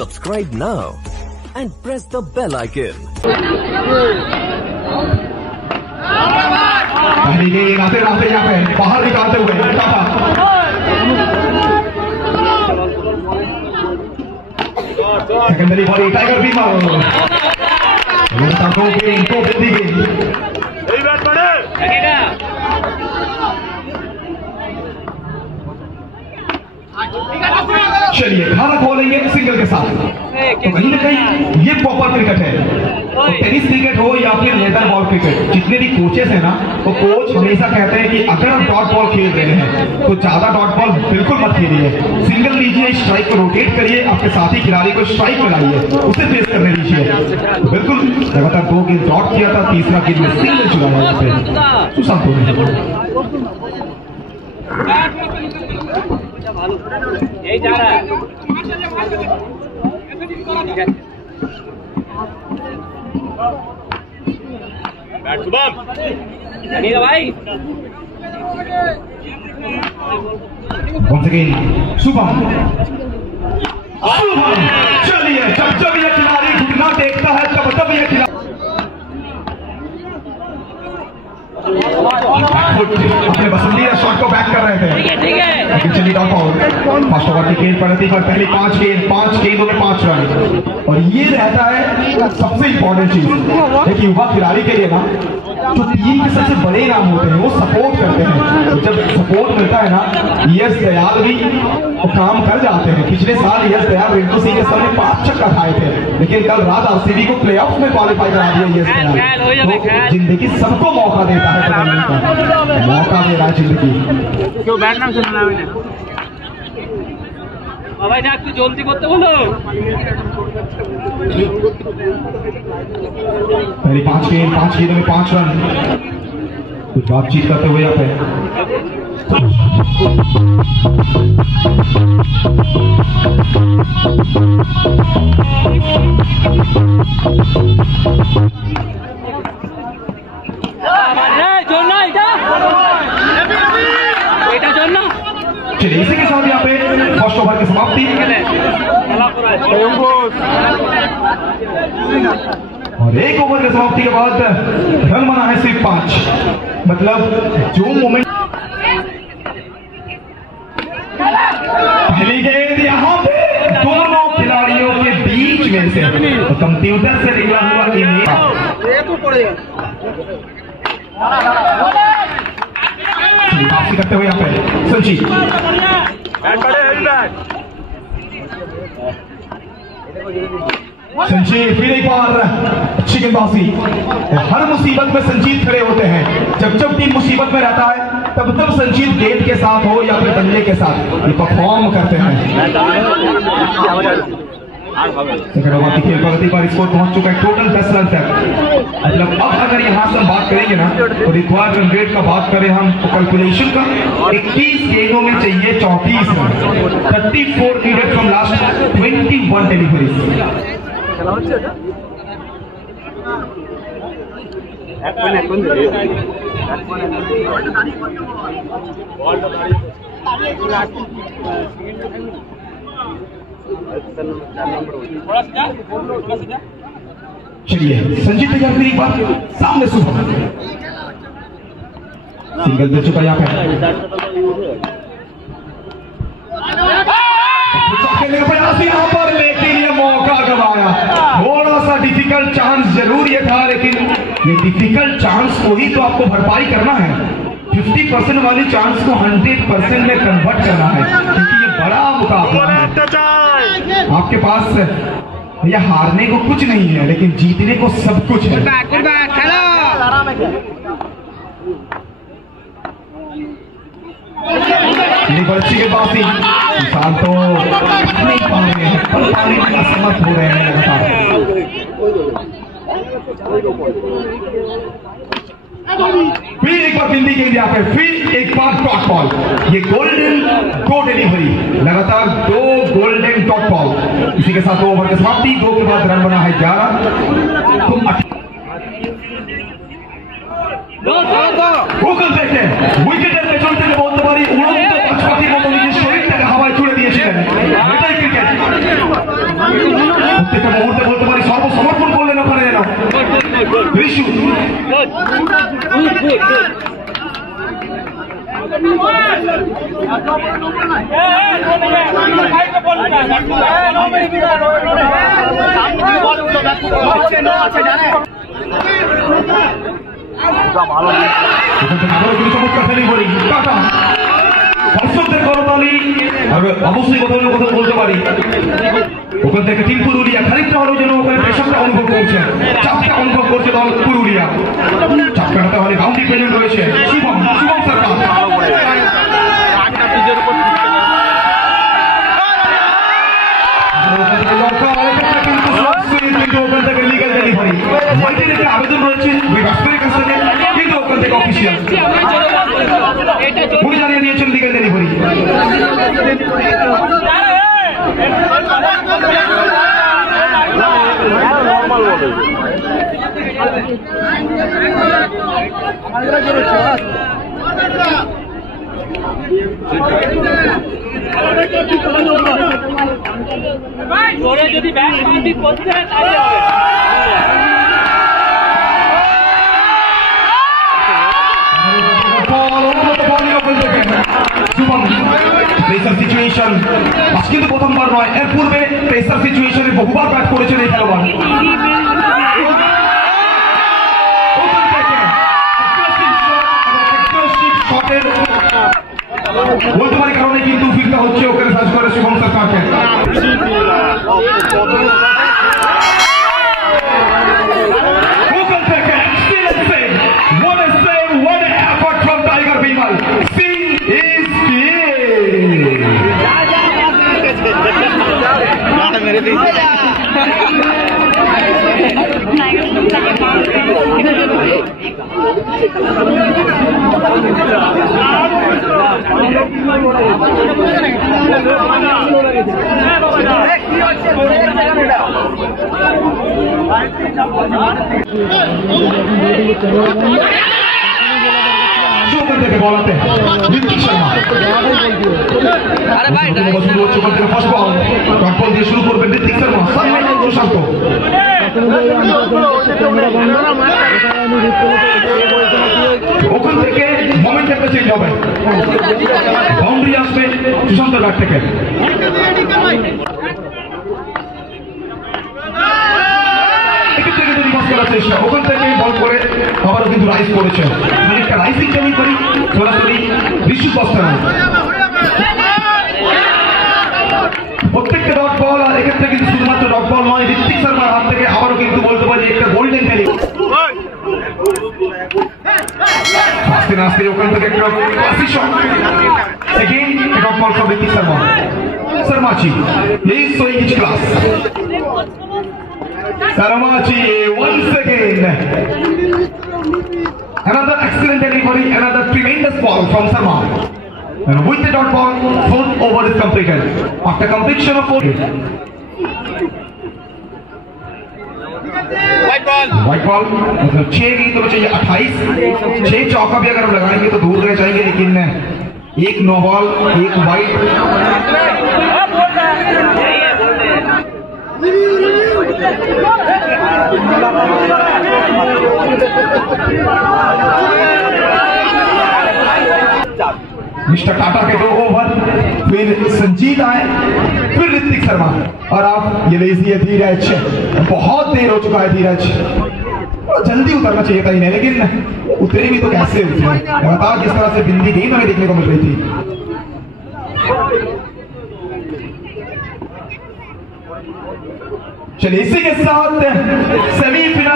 Subscribe now and press the bell icon. पहली गेंद आते रहते यहाँ पे बाहर निकालते हुए सेकेंडरी बॉल टाइगर भी मारो दो बिंदी चलिए खाना खोलेंगे सिंगल के साथ। तो कहीं ना कहीं ये प्रॉपर क्रिकेट है, तो टेनिस क्रिकेट हो या फिर लेदर बॉल क्रिकेट, जितने भी कोचेस हैं ना, तो कोच हमेशा कहते हैं कि अगर आप डॉट बॉल खेल रहे हैं तो ज्यादा डॉट बॉल बिल्कुल मत खेलिए, सिंगल लीजिए, स्ट्राइक को रोटेट करिए, आपके साथी खिलाड़ी को स्ट्राइक लगाइए, उसे फेस करने दीजिए। बिल्कुल लगातार 2 गेंद डॉट किया था, तीसरा गेंद में सिंगल चुराया सुशांत यही जा रहा है। बैट शुभम नहीं भाई। Once again, शुभम चलिए, जब ये खिलाड़ी घुटना देखता है तब ये खिलाड़ी अपने पसंदीदा शॉट को बैक कर रहे थे, लेकिन चली डॉट बॉल। फर्स्ट ओवर की गेंद पड़ती पर पहली 5 गेंदों में 5 रन। और ये रहता है सबसे इंपॉर्टेंट चीज एक युवा खिलाड़ी के लिए ना, जो टीम के सबसे बड़े नाम होते हैं वो सपोर्ट करते हैं। जब सपोर्ट मिलता है ना, यश दयाल भी काम कर जाते हैं। पिछले साल यश दयाल रिंकू सिंह के सामने 5 छक्का खाए थे, लेकिन कल रात आरसीबी को प्लेऑफ में क्वालिफाई करा दिया यश दयाल। तो जिंदगी सबको मौका देता है, बदलने का मौका दे रहा है जिंदगी। क्यों बैट नाम सुना मैंने भाई ना, तू जल्दी करते बोलो। पहली 5 गेंदों में 5 रन। कुछ बातचीत करते हुए यहाँ पे चलिए इसी के साथ यहाँ पे फर्स्ट ओवर की समाप्ति। और 1 ओवर की समाप्ति के बाद रन बना है सिर्फ 5। मतलब जो मोमेंट पहली गेंद यहाँ पे दोनों खिलाड़ियों के बीच में से तो कंप्यूटर से निकला हुआ इमेज वापसी करते हुए यहाँ पे संजीव फिर एक बार अच्छी गेंदबाजी। हर मुसीबत में संजीत खड़े होते हैं। जब टीम मुसीबत में रहता है तब संजीत गेंद के साथ हो या फिर बल्ले के साथ ये परफॉर्म करते हैं। सेकंड ओवर की खेल प्रगति पर स्कोर पहुंच चुका है टोटल 10 रन तक। मतलब अब अगर यहाँ से हम बात करेंगे ना, तो रिक्वायर्ड रन रेट का बात करें हम तो कैलकुलेशन का 21 गेंदों में चाहिए 34 run. 34 needed from last 21 deliveries. चलिए संजीत तैयार फिर एक बार सामने सुबह सिंगल दे चुका यहाँ पर लेकिन ये मौका गवाया। थोड़ा सा डिफिकल्ट चांस जरूर ये था, लेकिन ये डिफिकल्ट चांस को ही तो आपको भरपाई करना है। 50% वाली चांस को 100% में कन्वर्ट करना है, क्योंकि ये बड़ा मुकाबला है। आपके पास ये हारने को कुछ नहीं है, लेकिन जीतने को सब कुछ है। बच्ची के पास ही इंसान तो नहीं पा रहे हैं, पाने में असमर्थ हो रहे हैं लगातार। फिर एक बार बिंदी गेंद यहाँ पे, फिर एक बार डॉट बॉल। ये गोल्डन 2 डिलीवरी, लगातार 2 गोल्डन डॉट बॉल। इसी के साथ 2 ओवर की समाप्ति। 2 के बाद रन बना है 11। तुम विकेटेर পেছন থেকে বলতে পারি উড়ন্ত পাঁচপাতির মতো নিজের শরীরটাকে হাওয়ায় ছুড়ে দিয়েছিলেন। এটাই ক্রিকেট। ऋषु দর্শকদের করতালি অবশ্যই কথা বলতে পারি ওখান থেকে টিম পুরুলিয়া খানিকটা হলেও যেন ওখানে প্রেশারটা অনুভব করছে, চাপটা অনুভব করছে দল পুরুলিয়া। চাপকাটাতে হলে বাউন্ডারি প্রেজেন্ট রয়েছে শুভম সরকার। কিন্তু ওখান থেকে লিগাল ডেলিভারি আবেদন রয়েছে কিন্তু ওখান থেকে অফিসিয়াল উনি জানিয়ে দিয়েছেন লিগাল ডেলিভারি। যদি ব্যাট মারপিট করতে হয় তাহলে হবে। প্রেসার সিচুয়েশন আজ কিন্তু প্রথমবার নয়, এর পূর্বে প্রেসার সিচুয়েশনে বহুবার ব্যাট করেছেন এই খেলোয়াড়। বলতে পারি কারণে কিন্তু ফিরতে হচ্ছে ওখানে সার্চ করে শুভম সরকারকে। ওখান থেকে বলাতে দিয়ে শুরু করবেন ঋত্বিক শর্মা, সুশান্ত ওখান থেকে মোমেন্ট একটা চেঞ্জ হবে, বাউন্ডারি আসবে সুশান্ত ব্যাট থেকে। চেষ্টা ওখান থেকে বল করে আবারও কিন্তু রাইস করেছে, খানিকটা রাইসিং কেমন করি সরাসরি ঋষু বস্তা প্রত্যেকটা ডট বল, আর এক্ষেত্রে কিন্তু শুধুমাত্র ডট বল নয়, ঋত্বিক শর্মার হাত থেকে আবারও কিন্তু বলতে পারি একটা গোল্ডেন পেলি। আস্তে আস্তে ওখান থেকে একটা second dot ball from Ritwik Sharma. Sarmachi, he's showing his class. Sarmachi once again. Another excellent delivery, another tremendous ball from Sarma. And with the dot ball, fourth over is completed. After completion of 4. White ball, मतलब 6 गेंद तो चाहिए 28, 6 चौका भी अगर हम लगाएंगे तो दूर रह जाएंगे, लेकिन एक नो बॉल, एक वाइट। मिस्टर टाटा के 2 ओवर, फिर संजीत आए, फिर ऋत्विक शर्मा, और आप ये लेजी है धीरज, बहुत देर हो चुका है धीरज, जल्दी उतरना चाहिए था इन्हें, लेकिन उतरे भी तो कैसे उतरे, लगातार जिस तरह से बिंदी गेंद हमें देखने को मिल रही थी। चलिए इसी के साथ सेमीफाइनल